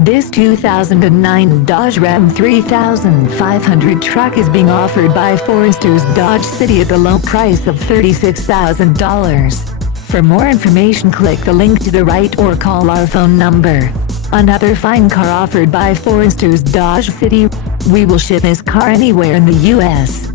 This 2009 Dodge Ram 3500 truck is being offered by Foresters Dodge City at the low price of $36,000. For more information, click the link to the right or call our phone number. Another fine car offered by Foresters Dodge City. We will ship this car anywhere in the U.S.